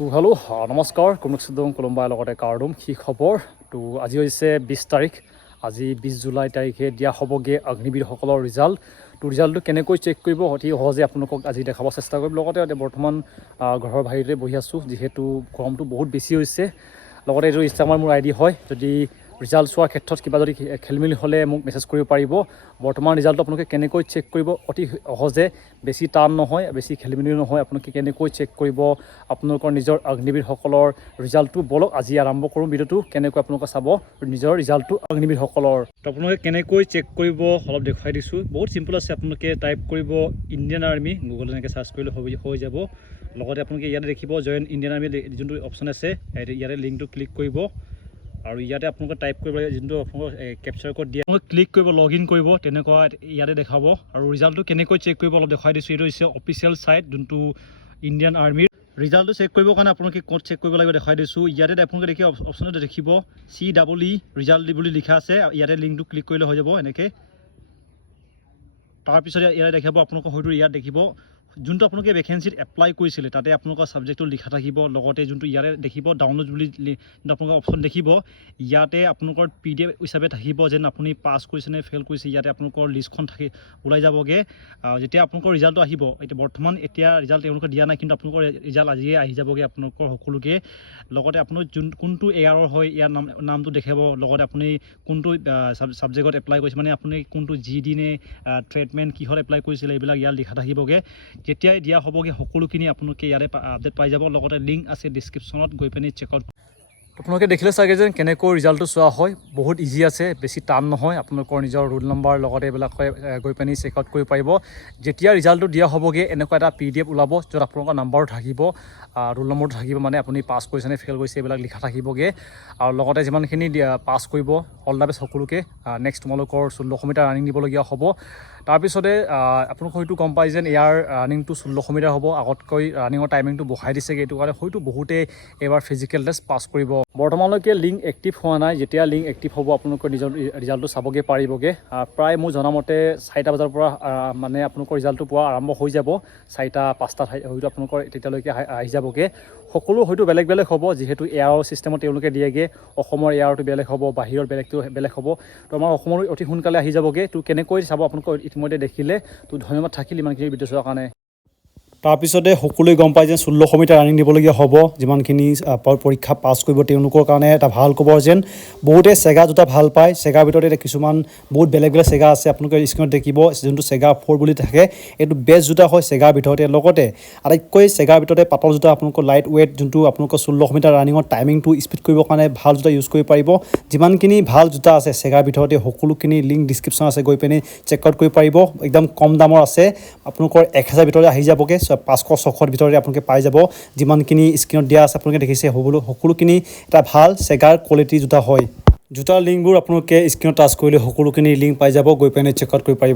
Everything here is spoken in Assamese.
তো হেল্ল' নমস্কাৰ কুমুকসুদম কোলম্বাৰ লগতে কাৰ্ডুম কি খবৰ তো আজি হৈছে 20 তাৰিখ আজি 20 জুলাই তাৰিখে দিয়া হ'বগে অগ্নিবীৰসকলৰ ৰিজাল্ট তো ৰিজাল্টটো কেনেকৈ চেক কৰিব অতি সহজে আপোনালোকক আজি দেখাব চেষ্টা কৰিম লগতে বৰ্তমান ঘৰৰ বাহিৰতে বহি আছোঁ যিহেতু গৰমটো বহুত বেছি হৈছে লগতে এইটো ইনষ্টাগ্ৰামৰ মোৰ আইডি হয় যদি ৰিজাল্ট চোৱাৰ ক্ষেত্ৰত কিবা যদি খেলিমেলি হ'লে মোক মেছেজ কৰিব পাৰিব বৰ্তমান ৰিজাল্টটো আপোনালোকে কেনেকৈ চেক কৰিব অতি সহজে বেছি টান নহয় বেছি খেলিমেলি নহয় আপোনালোকে কেনেকৈ চেক কৰিব আপোনালোকৰ নিজৰ অগ্নিবীৰসকলৰ ৰিজাল্টটো বলক আজি আৰম্ভ কৰোঁ ভিডিঅ'টো কেনেকৈ আপোনালোকে চাব নিজৰ ৰিজাল্টটো অগ্নিবীৰসকলৰ তো আপোনালোকে কেনেকৈ চেক কৰিব অলপ দেখুৱাই দিছোঁ বহুত চিম্পল আছে আপোনালোকে টাইপ কৰিব ইণ্ডিয়ান আৰ্মি গুগলত এনেকৈ চাৰ্চ কৰিলে হৈ যাব লগতে আপোনালোকে ইয়াতে দেখিব জইন ইণ্ডিয়ান আৰ্মি যোনটো অপশ্যন আছে ইয়াতে লিংকটো ক্লিক কৰিব আৰু ইয়াতে আপোনালোকে টাইপ কৰিব যোনটো আপোনালোকৰ কেপচাৰ কোড দিয়ে আপোনালোকে ক্লিক কৰিব লগ ইন কৰিব তেনেকুৱা ইয়াতে দেখাব আৰু ৰিজাল্টটো কেনেকৈ চেক কৰিব অলপ দেখুৱাই দিছোঁ এইটো হৈছে অফিচিয়েল ছাইট যোনটো ইণ্ডিয়ান আৰ্মিৰ ৰিজাল্টটো চেক কৰিবৰ কাৰণে আপোনালোকে ক'ত চেক কৰিব লাগিব দেখাই দিছোঁ ইয়াতে আপোনালোকে দেখি অপশ্যনটো দেখিব CEE ৰিজাল্ট বুলি লিখা আছে ইয়াতে লিংকটো ক্লিক কৰিলে হৈ যাব এনেকৈ তাৰপিছত ইয়াতে দেখাব আপোনালোকক হয়তো ইয়াত দেখিব যোনটো আপোনালোকে ভেকেঞ্চিত এপ্লাই কৰিছিলে তাতে আপোনালোকৰ ছাবজেক্টটো লিখা থাকিব লগতে যোনটো ইয়াতে দেখিব ডাউনলোড বুলি আপোনালোকৰ অপশ্যন দেখিব ইয়াতে আপোনালোকৰ PDF হিচাপে থাকিব যেন আপুনি পাছ কৰিছে নে ফেইল কৰিছে ইয়াতে আপোনালোকৰ লিষ্টখন ওলাই যাবগৈ যেতিয়া আপোনালোকৰ ৰিজাল্টটো আহিব এতিয়া বৰ্তমান ৰিজাল্ট তেওঁলোকে দিয়া নাই কিন্তু আপোনালোকৰ ৰিজাল্ট আজিয়ে আহি যাবগৈ আপোনালোকৰ সকলোকে লগতে আপোনালোক কোনটো এয়াৰৰ হয় ইয়াৰ নামটো দেখাব লগতে আপুনি কোনটো ছাবজেক্টত এপ্লাই কৰিছে মানে আপুনি কোনটো GD নে ট্ৰিটমেণ্ট কিহত এপ্লাই কৰিছিলে এইবিলাক ইয়াত লিখা থাকিবগৈ যেতিয়াই দিয়া হ'বগৈ সকলোখিনি আপোনালোকে ইয়াতে আপডেট পাই যাব লগতে লিংক আছে ডিছক্ৰিপশ্যনত গৈ পিনি চেক আউট আপোনালোকে দেখিলে চাগে যেন কেনেকৈ ৰিজাল্টটো চোৱা হয় বহুত ইজি আছে বেছি টান নহয় আপোনালোকৰ নিজৰ ৰোল নম্বৰ লগতে এইবিলাক গৈ পিনি চেক আউট কৰিব পাৰিব যেতিয়া ৰিজাল্টটো দিয়া হ'বগৈ এনেকুৱা এটা PDF ওলাব য'ত আপোনালোকৰ নাম্বাৰো থাকিব ৰোল নম্বৰটো থাকিব মানে আপুনি পাছ কৰিছে নে ফেইল কৰিছে এইবিলাক লিখা থাকিবগৈ আৰু লগতে যিমানখিনি পাছ কৰিব অল দ্য বেষ্ট সকলোকে নেক্সট তোমালোকৰ 1600 মিটাৰ ৰানিং দিবলগীয়া হ'ব তাৰপিছতে আপোনালোকে হয়তো গম পাই যেন ইয়াৰ ৰানিংটো 1600 মিটাৰ হ'ব আগতকৈ ৰানিঙৰ টাইমিংটো বঢ়াই দিছেগৈ এইটো কাৰণে হয়তো বহুতে এইবাৰ ফিজিকেল টেষ্ট পাছ কৰিব বৰ্তমানলৈকে লিংক এক্টিভ হোৱা নাই যেতিয়া লিংক এক্টিভ হ'ব আপোনালোকৰ নিজৰ ৰিজাল্টটো চাবগৈ পাৰিবগৈ প্ৰায় মোৰ জনামতে 4টা বজাৰ পৰা মানে আপোনালোকৰ ৰিজাল্টটো পোৱা আৰম্ভ হৈ যাব 4টা 5টাত হয়তো আপোনালোকৰ তেতিয়ালৈকে আহি যাবগৈ সকলো হয়তো বেলেগ বেলেগ হ'ব যিহেতু এয়াৰৰ ছিষ্টেমত তেওঁলোকে দিয়েগৈ অসমৰ এয়াৰটো বেলেগ হ'ব বাহিৰৰ বেলেগটো বেলেগ হ'ব তো আমাৰ অসমৰ অতি সোনকালে আহি যাবগৈ তো কেনেকৈ চাব আপোনালোকৰ ইতিমধ্যে দেখিলে তো ধন্যবাদ থাকিল ইমানখিনি ভিডিঅ' চোৱাৰ কাৰণে তাৰপিছতে সকলোৱে গম পায় যেন 1600 মিটাৰ ৰানিং দিবলগীয়া হ'ব যিমানখিনি পৰীক্ষা পাছ কৰিব তেওঁলোকৰ কাৰণে এটা ভাল খবৰ যেন বহুতে চেগা জোতা ভাল পায় চেগাৰ ভিতৰতে কিছুমান বহুত বেলেগ বেলেগ চেগা আছে আপোনালোকে স্ক্ৰীনত দেখিব যোনটো চেগা 4 বুলি থাকে এইটো বেষ্ট জোতা হয় চেগাৰ ভিতৰতে লগতে আটাইতকৈ চেগাৰ ভিতৰতে পাতল জোতা আপোনালোকৰ লাইট ৱেইট যোনটো আপোনালোকৰ 1600 মিটাৰ ৰানিঙৰ টাইমিংটো স্পীড কৰিবৰ কাৰণে ভাল জোতা ইউজ কৰিব পাৰিব যিমানখিনি ভাল জোতা আছে চেগাৰ ভিতৰতে সকলোখিনি লিংক ডিছক্ৰিপশ্যন আছে গৈ পিনি চেক আউট কৰিব পাৰিব একদম কম দামৰ আছে আপোনালোকৰ 1000 ভিতৰতে আহি যাবগৈ 500-600 ভিতৰতে আপোনালোকে পাই যাব যিমানখিনি স্ক্ৰীনত দিয়া আছে আপোনালোকে দেখিছে সকলোখিনি এটা ভাল চেগাৰ কোৱালিটি জোতা হয় জোতাৰ লিংকবোৰ আপোনালোকে স্ক্ৰীনত টাচ কৰিলে সকলোখিনি লিংক পাই যাব গৈ পিনে চেক আউট কৰিব পাৰিব